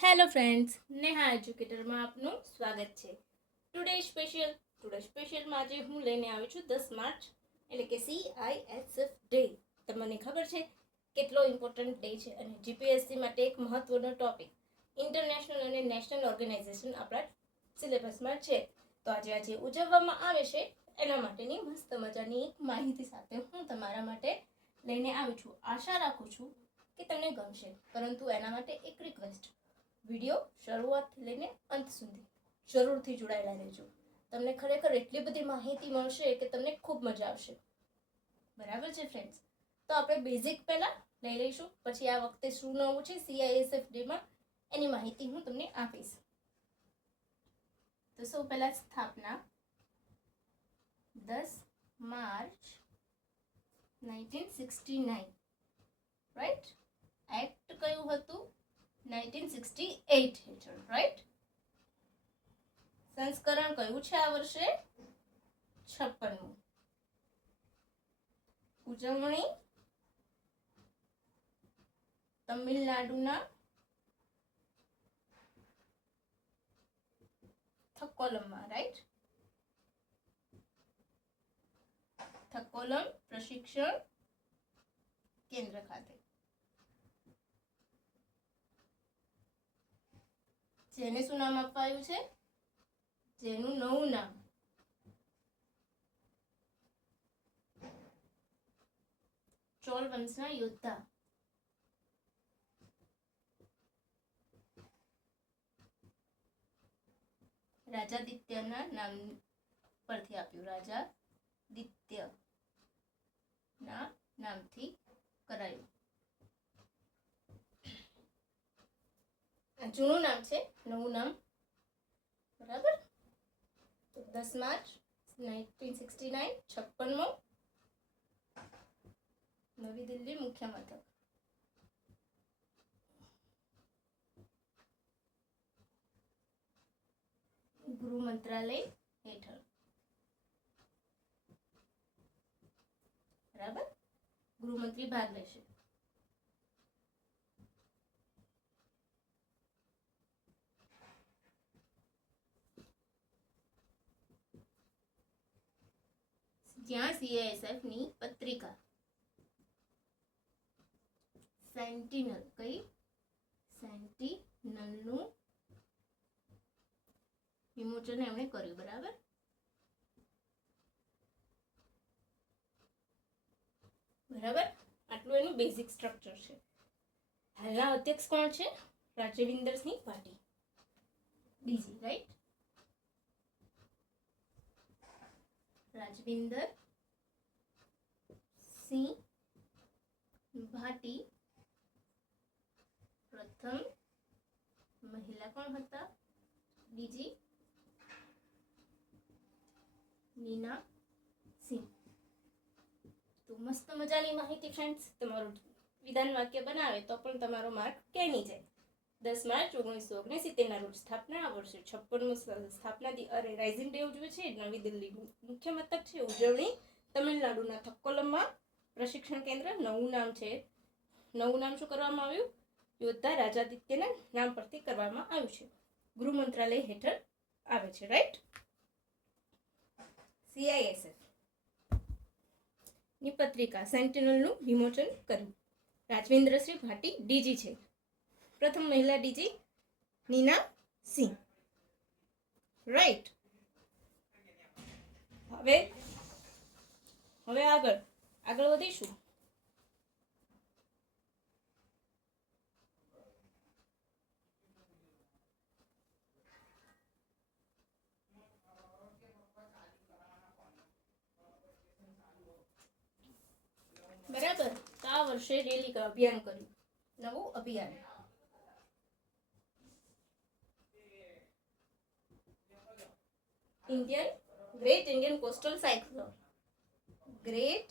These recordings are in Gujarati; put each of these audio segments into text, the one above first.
હેલો ફ્રેન્ડ્સ, નેહા એજ્યુકેટરમાં આપનું સ્વાગત છે. ટુડે સ્પેશિયલમાં આજે હું લઈને આવી છું 10 માર્ચ એટલે કે CISF ડે. તમને ખબર છે કેટલો ઇમ્પોર્ટન્ટ ડે છે અને જીપીએસસી માટે એક મહત્વનો ટોપિક ઇન્ટરનેશનલ અને નેશનલ ઓર્ગેનાઇઝેશન આપણા સિલેબસમાં છે. તો આજે ઉજવવામાં આવે છે એના માટેની મસ્ત મજાની એક માહિતી સાથે હું તમારા માટે લઈને આવી છું. આશા રાખું છું કે તમને ગમશે, પરંતુ એના માટે એક રિક્વેસ્ટ, વિડીયો શરૂઆતથી લઈને અંત સુધી જરૂરથી જોડાયેલા રહેજો. તમને ખરેખર એટલી બધી માહિતી મળશે કે તમને ખૂબ મજા આવશે. બરાબર છે ફ્રેન્ડ્સ? તો આપણે બેઝિક પહેલાં લઈ લઈશું, પછી આ વખતે શું નવું છે CISF ડેમાં એની માહિતી હું તમને આપીશ. તો સૌ પહેલાં સ્થાપના 10 માર્ચ 1969, રાઈટ. એક્ટ કયું હતું? 1968 હેઠળ, રાઈટ. સંસ્કરણ કયું છે આ વર્ષે? 56મું. ઉજવણી તમિલનાડુના થકોલમમાં, રાઈટ. થકોલમ પ્રશિક્ષણ કેન્દ્ર ખાતે. જેને શું નામ અપાયું છે? જેનું નવું નામ ચોલ વંશના યોદ્ધા રાજાદિત્યના નામ પરથી આપ્યું. રાજાદિત્યના નામથી કરાયું. જૂનું નામ છે, નવું નામ, બરાબર. 10 માર્ચ 1969, 56મો, નવી દિલ્હી મુખ્ય મથક. ગૃહ મંત્રાલય હેઠળ, બરાબર. ગૃહમંત્રી ભાગ લેશે. જ્યાં CISF ની પત્રિકા સેન્ટિનલ, કઈ સેન્ટિનલનું વિમોચન એમણે કર્યું, બરાબર. બરાબર, આટલું એનું બેઝિક સ્ટ્રક્ચર છે. હાલના અધ્યક્ષ કોણ છે? રાજવિન્દર સિંહ ભાટી, બીજી, રાઈટ. રાજવિન્દર સિંહ ભાટી પ્રથમ મહિલા કોણ હતા? બીજી નીના સિંહ. તો મસ્ત મજાની માહિતી ફ્રેન્ડ્સ. તમારું વિધાન વાક્ય બનાવે તો પણ તમારો માર્ક ક્યાંય નહીં જાય. 10 માર્ચ 1969 રોજ સ્થાપના. આ વર્ષે 56મું સ્થાપના રાઇઝિંગ ડે ઉજવે છે. નવી દિલ્હીનું મુખ્ય મથક છે. ઉજવણી તમિલનાડુના થક્કોલમમાં. પ્રશિક્ષણ કેન્દ્ર. નવું નામ શું કરવામાં આવ્યું? યોદ્ધા રાજાદિત્યના નામ પરથી કરવામાં આવ્યું છે. ગૃહ મંત્રાલય હેઠળ આવે છે, રાઈટ. CISF ની પત્રિકા સેન્ટિનલનું વિમોચન કર્યું. રાજવિન્દ્રસિંહ ભાટી ડીજી છે. પ્રથમ મહિલા ડીજી નીના સિંહ, રાઈટ. હવે આગળ વધીશું. બરાબર. તો આ વર્ષે રેલી અભિયાન કર્યું. નવું અભિયાન. Great Indian coastal cyclone. Great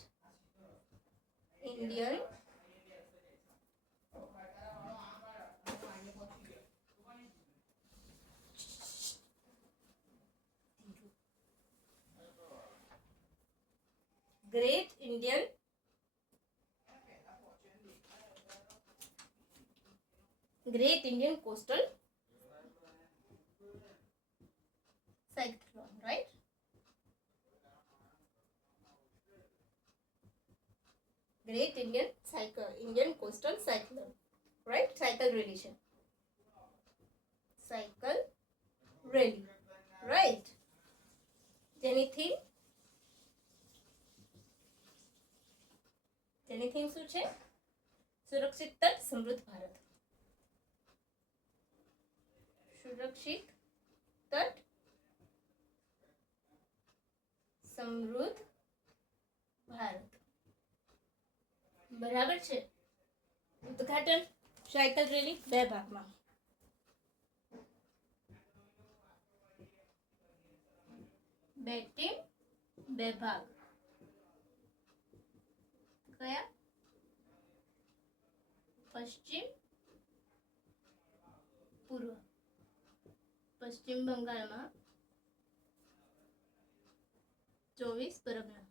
Indian great Indian great Indian coastal cyclone, right? Great Indian coastal cyclone, right? Cycle rally છે, સાયકલ રેલી, રાઈટ? જેની થીમ શું છે? સુરક્ષિત તટ સમૃદ્ધ ભારત. સુરક્ષિત તટ સમૃદ્ધ ભારત, બરાબર છે. ઉદ્ઘાટન સાયકલ રેલી 2 ભાગમાં. બે ટીમ 2 ભાગ. કયા? પશ્ચિમ પૂર્વ. પશ્ચિમ બંગાળમાં 24 પરગના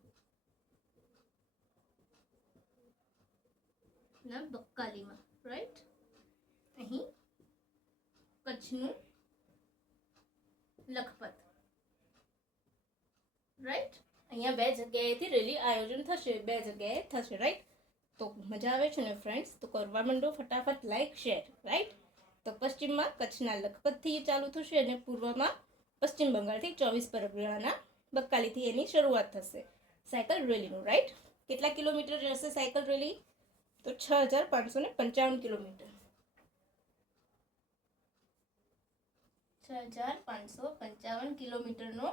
ના બક્કાલીમાં, રાઈટ? અહીં કચ્છનું લખપત, રાઈટ? અહીંયા 2 જગ્યાએથી રેલી આયોજન થશે, 2 જગ્યાએ થશે, રાઈટ? તો મજા આવે છે ને ફ્રેન્ડ્સ? તો કરવા માંડો ફટાફટ લાઈક શેર, રાઈટ? તો પશ્ચિમમાં કચ્છના લખપતથી ચાલુ થશે અને પૂર્વમાં પશ્ચિમ બંગાળથી 24 પરગણાના બક્કાલીથી એની શરૂઆત થશે સાયકલ રેલીનું, રાઈટ? કેટલા કિલોમીટર જશે સાયકલ રેલી? તો 6555 કિલોમીટર. 6555 કિલોમીટરનો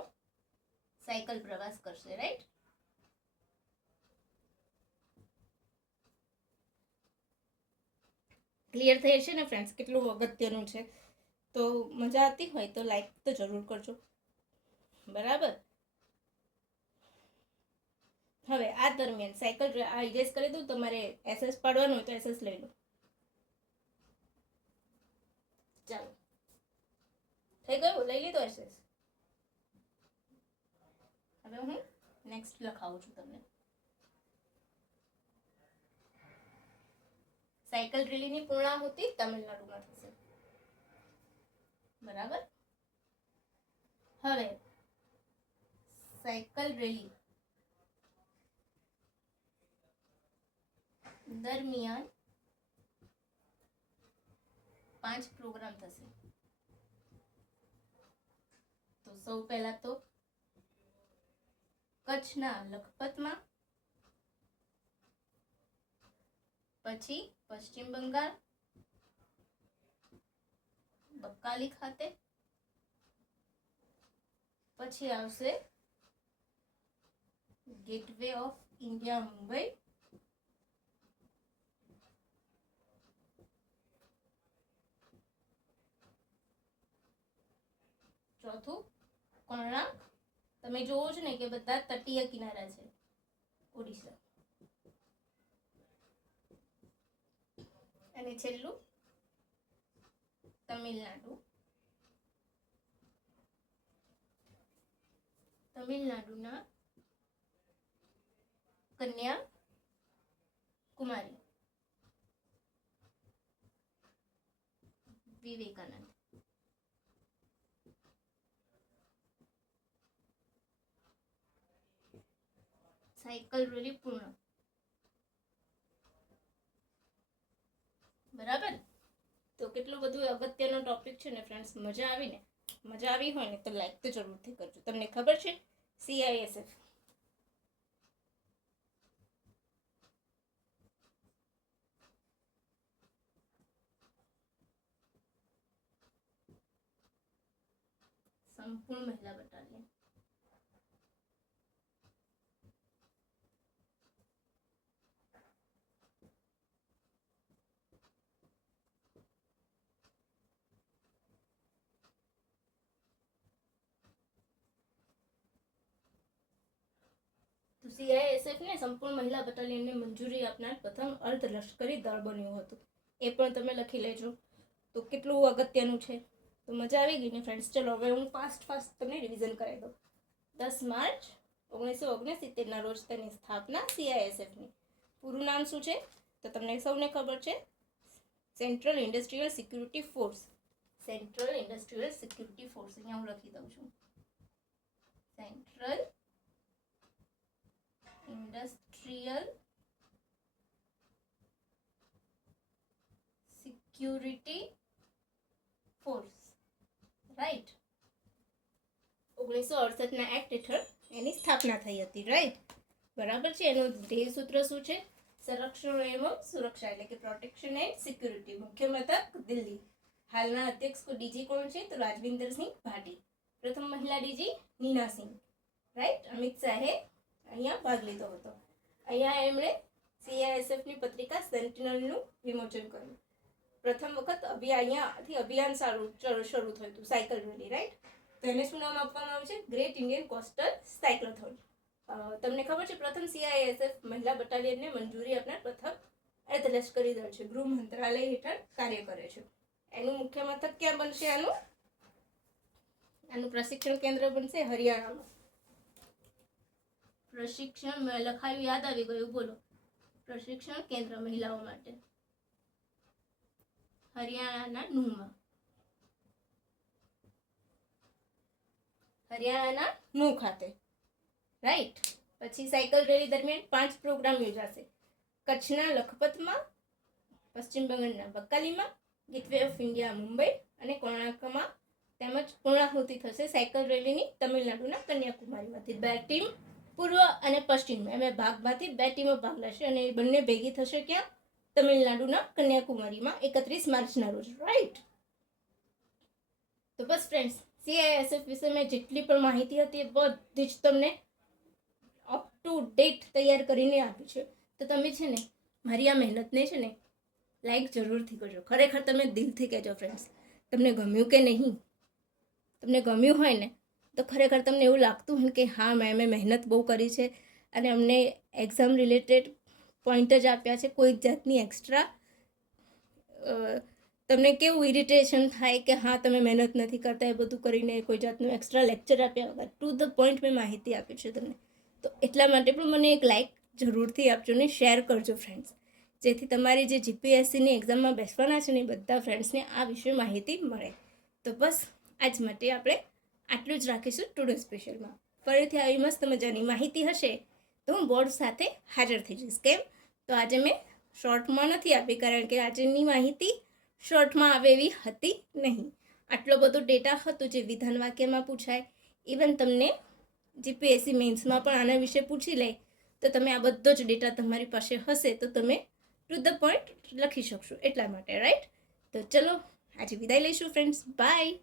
સાયકલ પ્રવાસ કરશે, રાઈટ? ક્લિયર થઈ છે ને ફ્રેન્ડ્સ? કેટલું અગત્યનું છે. તો મજા આવતી હોય તો લાઈક તો જરૂર કરજો, બરાબર? હવે આ દરમિયાન સાયકલ ઇરેઝ કરી દઉં. તમારે એસએસ પાડવાનું હોય તો એસએસ લઈ લો. ચાલો, થઈ ગયું? લઈ લીધો એસએસ? હવે હું નેક્સ્ટ લખાવું છું તમને. સાયકલ રેલીની પૂર્ણાહુતિ તમિલનાડુમાં થશે, બરાબર? હવે સાયકલ રેલી દરમિયાન 5 પ્રોગ્રામ થશે. તો સૌ પહેલા તો કચ્છના લખપતમાં, પછી પશ્ચિમ બંગાળ બક્કાલી ખાતે, પછી આવશે ગેટવે ઓફ ઇન્ડિયા મુંબઈ, ચોથું કોણાર્ક. તમે જોવો છો ને કે બધા તટીય કિનારા છે, ઓડિશા. અને છેલ્લું તમિલનાડુ. તમિલનાડુના કન્યાકુમારી, વિવેકાનંદ. સાયકલ રેલી પૂર્ણ, બરાબર? તો કેટલું બધું અગત્યનો ટોપિક છે ને ફ્રેન્ડ્સ? મજા આવી ને? મજા આવી હોય ને તો લાઈક તો જરૂરથી કરજો. તમને ખબર છે CISF સંપૂર્ણ મહિલા બટાલિયન, CISF ને સંપૂર્ણ મહિલા બટાલિયનને મંજૂરી આપનાર પ્રથમ અર્ધ લશ્કરી દળ બન્યું હતું. એ પણ તમે લખી લેજો. તો કેટલું અગત્યનું છે. તો મજા આવી ગઈ ને ફ્રેન્ડ્સ? ચલો હવે હું ફાસ્ટ તમને રિવિઝન કરાવી દઉં. 10 માર્ચ 1969 રોજ તેની સ્થાપના CISF ની. પૂરું નામ શું છે તો તમને સૌને ખબર છે? Central industrial security force. Central industrial security force અહીંયા હું લખી દઉં છું. Central industrial security force, right. 1968ના એક્ટ હેઠળ એની સ્થાપના થઈ હતી, રાઈટ. બરાબર છે. એનું ધ્યેય સૂત્ર શું છે? સંરક્ષણ એવં સુરક્ષા, એટલે કે પ્રોટેક્શન એન્ડ સિક્યુરિટી. મુખ્ય મથક દિલ્હી. હાલના અધ્યક્ષ ડીજી કોણ છે? તો રાજવિન્દર સિંહ ભાટી. પ્રથમ મહિલા ડીજી નીના સિંહ, રાઈટ. અમિત શાહે અહીંયા ભાગ લીધો હતો. અહીંયા એમણે CISFની પત્રિકા સેન્ટિનલનું વિમોચન કર્યું. પ્રથમ વખત અહીંયાથી અભિયાન શરૂ થયું હતું, સાયકલ રેલી, રાઈટ. તો એને શું નામ આપવામાં આવ્યું છે? Great Indian coastal cyclothon. તમને ખબર છે પ્રથમ CISF મહિલા બટાલિયનને મંજૂરી આપનાર પ્રથમ અર્ધલશ્કરી દળ છે. ગૃહ મંત્રાલય હેઠળ કાર્ય કરે છે. એનું મુખ્ય મથક ક્યાં બનશે? આનું પ્રશિક્ષણ કેન્દ્ર બનશે હરિયાણામાં. પ્રશિક્ષણ લખાયું, યાદ આવી ગયું, બોલો. પ્રશિક્ષણ કેન્દ્ર મહિલાઓ માટે હરિયાણાના નૂહમાં. હરિયાણાના નૂહ ખાતે, રાઈટ. પછી સાયકલ રેલી દરમિયાન 5 પ્રોગ્રામ યોજાશે. કચ્છના લખપતમાં, પશ્ચિમ બંગાળના બકાલીમાં, ગેટવે ઓફ ઇન્ડિયા મુંબઈ અને કોણાર્કમાં, તેમજ પૂર્ણાહુતિ થશે સાયકલ રેલીની તમિલનાડુના કન્યાકુમારીમાંથી. 2 ટીમ પૂર્વ અને પશ્ચિમ એમ ભાગમાંથી 2 ટીમો ભાગ લેશે અને એ બંને ભેગી થશે ક્યાં? તમિલનાડુના કન્યાકુમારીમાં 31 માર્ચના રોજ, રાઈટ. તો બસ ફ્રેન્ડ્સ, CISF વિશે મેં જેટલી પણ માહિતી હતી એ બધી જ તમને અપ ટુ ડેટ તૈયાર કરીને આપી છે. તો તમે છે ને મારી આ મહેનતને છે ને લાઈક જરૂરથી કરજો. ખરેખર તમે દિલથી કહેજો ફ્રેન્ડ્સ, તમને ગમ્યું કે નહીં. તમને ગમ્યું હોય ને તો ખરેખર તમને એવું લાગતું હોય કે હા મેં મહેનત બહુ કરી છે અને અમને એક્ઝામ રિલેટેડ પોઈન્ટ જ આપ્યા છે, કોઈ જાતની એક્સ્ટ્રા તમને કેવું ઇરિટેશન થાય કે હા તમે મહેનત નથી કરતા, એ બધું કરીને કોઈ જાતનું એક્સ્ટ્રા લેક્ચર આપ્યા વગર ટુ ધ પોઈન્ટ મેં માહિતી આપી છે તમને. તો એટલા માટે પણ મને એક લાઈક જરૂરથી આપજો ને શેર કરજો ફ્રેન્ડ્સ, જેથી તમારી જે GPSCની એક્ઝામમાં બેસવાના છે ને એ બધા ફ્રેન્ડ્સને આ વિશે માહિતી મળે. તો બસ આજ માટે આપણે આટલું જ રાખીશું ટુડે સ્પેશિયલમાં. ફરીથી આવી મસ્ત મજાની માહિતી હશે તો હું બોર્ડ સાથે હાજર થઈ જઈશ. કેમ? તો આજે મેં શોર્ટમાં નથી આપી, કારણ કે આજની માહિતી શોર્ટમાં આવે એવી હતી નહીં. આટલો બધો ડેટા હતો જે વિધાન વાક્યમાં પૂછાય. ઇવન તમને GPSC મેન્સમાં પણ આના વિશે પૂછી લે તો તમે આ બધો જ ડેટા તમારી પાસે હશે તો તમે ટુ ધ પોઈન્ટ લખી શકશો. એટલા માટે, રાઈટ. તો ચલો આજે વિદાય લઈશું ફ્રેન્ડ્સ. બાય.